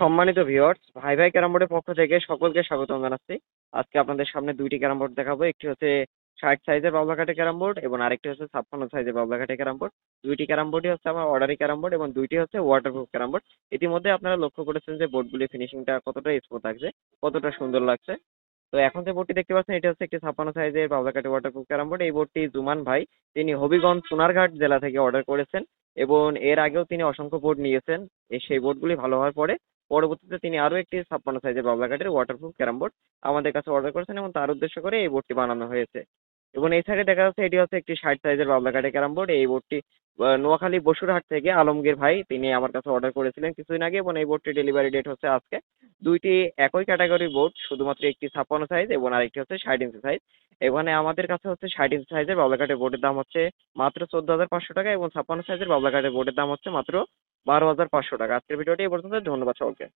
সম্মানিত ভিউয়ার্স, ভাই ভাই ক্যারাম বোর্ডের পক্ষ থেকে সকলকে স্বাগতম জানাচ্ছি। আজকে আপনাদের সামনে দুইটি ক্যারাম বোর্ড দেখাবো। একটি হচ্ছে 60 সাইজের বাবলাকাঠি ক্যারাম বোর্ড এবং আরেকটি হচ্ছে 56 সাইজের বাবলাকাঠি ক্যারাম বোর্ড। দুইটি ক্যারাম বোর্ডই হচ্ছে আমার অর্ডারি ক্যারাম বোর্ড এবং দুইটি হচ্ছে ওয়াটারপ্রুফ ক্যারাম বোর্ড। ইতিমধ্যে আপনারা লক্ষ্য করেছেন যে বোর্ডগুলির ফিনিশিংটা কতটা স্মুথ লাগছে, কতটা সুন্দর লাগছে। তো এখন যে বোর্ডটি দেখতে পাচ্ছেন, এটা হচ্ছে একটি 56 সাইজের বাবলাকাঠি ওয়াটারপ্রুফ ক্যারাম বোর্ড। এই বোর্ডটি জুমান ভাই, তিনি হবিগঞ্জ সোনারঘাট জেলা থেকে অর্ডার করেছেন এবং এর আগেও তিনি অসংখ্য বোর্ড নিয়েছেন। সেই বোর্ডগুলি ভালো হওয়ার পরে পরবর্তীতে তিনি আরো একটি 56 সাইজের বাবলা কাঠের ওয়াটারপ্রুফ ক্যারাম বোর্ড আমাদের কাছে অর্ডার করেছেন এবং তার উদ্দেশ্য করে এই বোর্ডটি বানানো হয়েছে। এবং এই সাইডে দেখা যাচ্ছে এটি হচ্ছে একটি 60 সাইজের বাবলা কাঠের ক্যারাম বোর্ড। এই বোর্ডটি নোয়াখালী বসুরহাট থেকে আলমগীর ভাই, তিনি আমার কাছে অর্ডার করেছিলেন কিছুদিন আগে এবং এই বোর্ডটি ডেলিভারি ডেট হচ্ছে আজকে। দুইটি একই ক্যাটাগরির বোর্ড, শুধুমাত্র একটি 56 সাইজ এবং আরেকটি হচ্ছে 60 ইঞ্চি সাইজ। এখানে আমাদের কাছে হচ্ছে 60 ইঞ্চি সাইজের বাবলা কাঠের বোর্ডের দাম হচ্ছে মাত্র 14,500 টাকা এবং 56 সাইজের বাবলা কাঠের বোর্ডের দাম হচ্ছে মাত্র 12,500 টাকা। আজকের ভিডিওটি এই পর্যন্ত। ধন্যবাদ সকলকে।